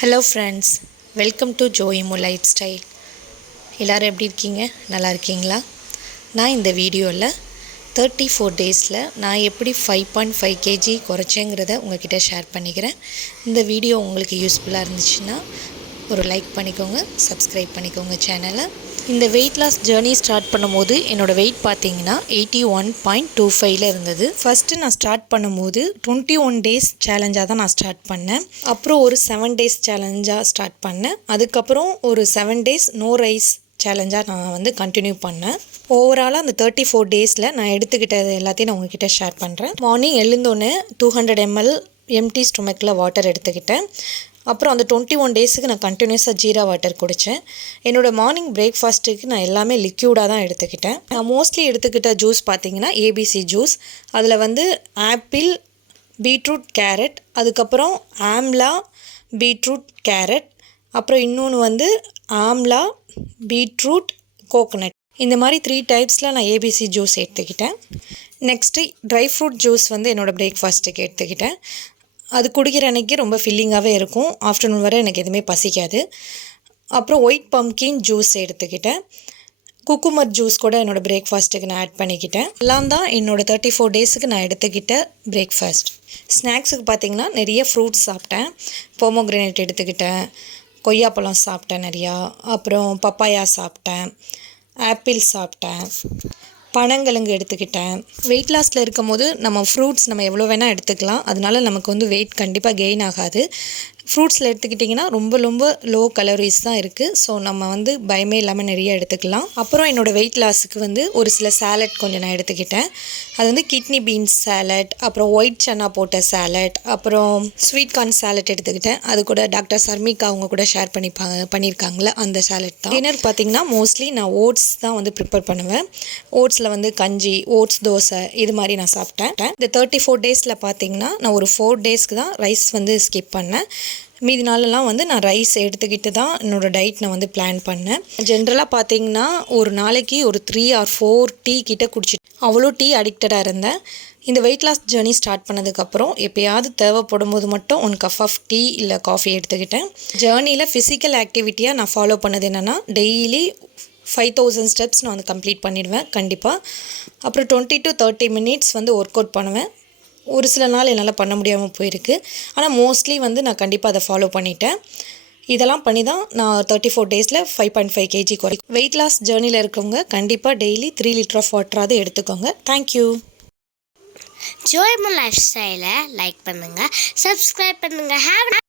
Hello friends, welcome to ஜோயிமோ lifestyle. எல்லோரும் எப்படி இருக்கீங்க? நல்லா இருக்கீங்களா? நான் இந்த வீடியோவில் 34 டேஸில் நான் எப்படி 5.5 kg குறைச்சேங்கிறத உங்கள்கிட்ட ஷேர் பண்ணிக்கிறேன். இந்த வீடியோ உங்களுக்கு யூஸ்ஃபுல்லாக இருந்துச்சுன்னா ஒரு லைக் பண்ணிக்கோங்க, சப்ஸ்கிரைப் பண்ணிக்கோங்க சேனலை. இந்த வெயிட் லாஸ் ஜேர்னி ஸ்டார்ட் பண்ணும்போது என்னோடய வெயிட் பார்த்தீங்கன்னா 81.25 இருந்தது. ஃபஸ்ட்டு நான் ஸ்டார்ட் பண்ணும்போது 21 டேஸ் சேலஞ்சாக தான் நான் ஸ்டார்ட் பண்ணேன். அப்புறம் ஒரு 7 டேஸ் சேலஞ்சாக ஸ்டார்ட் பண்ணேன். அதுக்கப்புறம் ஒரு 7 டேஸ் நோ ரைஸ் சேலஞ்சாக நான் கண்டினியூ பண்ணேன். ஓவராலாக அந்த 34 டேஸில் நான் எடுத்துக்கிட்டது எல்லாத்தையும் நான் உங்ககிட்ட ஷேர் பண்ணுறேன். மார்னிங் எழுந்தோன்னே 200 ml எம்டி ஸ்டொமக்கில் வாட்டர் எடுத்துக்கிட்டேன். அப்புறம் அந்த 21 டேஸுக்கு நான் கண்டினியூஸாக ஜீரா வாட்டர் குடித்தேன். என்னோடய மார்னிங் பிரேக்ஃபாஸ்ட்டுக்கு நான் எல்லாமே லிக்யூடாக தான் எடுத்துக்கிட்டேன். நான் மோஸ்ட்லி எடுத்துக்கிட்ட ஜூஸ் பார்த்திங்கன்னா ஏபிசி ஜூஸ். அதில் ஆப்பிள், பீட்ரூட், கேரட், அதுக்கப்புறம் ஆம்லா, பீட்ரூட், கேரட், அப்புறம் இன்னொன்று ஆம்லா, பீட்ரூட், கோகோனட். இந்த மாதிரி 3 டைப்ஸில் நான் ஏபிசி ஜூஸ் எடுத்துக்கிட்டேன். நெக்ஸ்ட்டு ட்ரை ஃப்ரூட் ஜூஸ் என்னோடய பிரேக்ஃபாஸ்ட்டுக்கு எடுத்துக்கிட்டேன். அது குடிக்கிற அன்றைக்கி ரொம்ப ஃபில்லிங்காகவே இருக்கும். ஆஃப்டர்நூன் வரை எனக்கு எதுவுமே பசிக்காது. அப்புறம் ஒயிட் பம்கின் ஜூஸ் எடுத்துக்கிட்டேன். குக்குமர் ஜூஸ் கூட என்னோடய பிரேக்ஃபாஸ்ட்டுக்கு நான் ஆட் பண்ணிக்கிட்டேன். எல்லாம் தான் என்னோடய 34 டேஸுக்கு நான் எடுத்துக்கிட்ட பிரேக்ஃபாஸ்ட். ஸ்நாக்ஸுக்கு பார்த்திங்கன்னா நிறைய ஃப்ரூட்ஸ் சாப்பிட்டேன். போமோக்ரேனேட் எடுத்துக்கிட்டேன், கொய்யாப்பழம் சாப்பிட்டேன் நிறையா, அப்புறம் பப்பாயா சாப்பிட்டேன், ஆப்பிள் சாப்பிட்டேன், பனங்கிழங்கு எடுத்துக்கிட்டேன். வெயிட் லாஸில் இருக்கும் போது நம்ம ஃப்ரூட்ஸ் நம்ம எவ்வளோ வேணால் எடுத்துக்கலாம். அதனால நமக்கு வெயிட் கண்டிப்பாக கெயின் ஆகாது. ஃப்ரூட்ஸில் எடுத்துக்கிட்டிங்கன்னா ரொம்ப லோ கலோரிஸ் தான் இருக்குது. ஸோ நம்ம பயமே இல்லாமல் நிறைய எடுத்துக்கலாம். அப்புறம் என்னோடய வெயிட் லாஸுக்கு ஒரு சில சாலட் கொஞ்சம் நான் எடுத்துக்கிட்டேன். அது கிட்னி பீன்ஸ் சாலட், அப்புறம் ஒயிட் சன்னா போட்ட சாலட், அப்புறம் ஸ்வீட் கார்ன் சாலட் எடுத்துக்கிட்டேன். அது கூட டாக்டர் சர்மிகா அவங்க கூட ஷேர் பண்ணியிருக்காங்களே அந்த சாலட் தான். டின்னர் பார்த்திங்கன்னா மோஸ்ட்லி நான் ஓட்ஸ் தான் ப்ரிப்பேர் பண்ணுவேன். ஓட்ஸில் கஞ்சி, ஓட்ஸ் தோசை இது மாதிரி நான் சாப்பிட்டேன். இந்த 34 டேஸில் பார்த்திங்கன்னா நான் ஒரு 4 டேஸ்க்கு தான் ரைஸ் ஸ்கிப் பண்ணேன். மீதி நாளெல்லாம் நான் ரைஸ் எடுத்துக்கிட்டு தான் என்னோடய டயட் நான் பிளான் பண்ணேன். ஜென்ரலாக பார்த்திங்கன்னா ஒரு நாளைக்கு ஒரு 3 or 4 டீ கிட்ட குடிச்சிட்டு அவ்வளோ டீ அடிக்டடாக இருந்தேன். இந்த வெயிட் லாஸ் ஜேர்னி ஸ்டார்ட் பண்ணதுக்கப்புறம் எப்போயாவது தேவைப்படும் போது மட்டும் 1 cup ஆஃப் டீ இல்லை காஃபி எடுத்துக்கிட்டேன். ஜேர்னியில் ஃபிசிக்கல் ஆக்டிவிட்டியாக நான் ஃபாலோ பண்ணது என்னென்னா டெய்லி 5000 ஸ்டெப்ஸ் நான் கம்ப்ளீட் பண்ணிடுவேன் கண்டிப்பாக. அப்புறம் 20 to 30 minutes ஒர்க் அவுட் பண்ணுவேன். ஒரு சில நாள் என்னால் பண்ண முடியாமல் போயிருக்கு. ஆனால் மோஸ்ட்லி நான் கண்டிப்பாக அதை ஃபாலோ பண்ணிட்டேன். இதெல்லாம் பண்ணி தான் நான் 34 டேஸில் 5.5 kg குறைக்கும். வெயிட் லாஸ் ஜேர்னியில் இருக்கவங்க கண்டிப்பாக டெய்லி 3 liter ஆஃப் வாட்டராவது எடுத்துக்கோங்க. தேங்க்யூ. ஜோயிமோ லைஃப் ஸ்டைலை லைக் பண்ணுங்கள், சப்ஸ்கிரைப் பண்ணுங்கள்.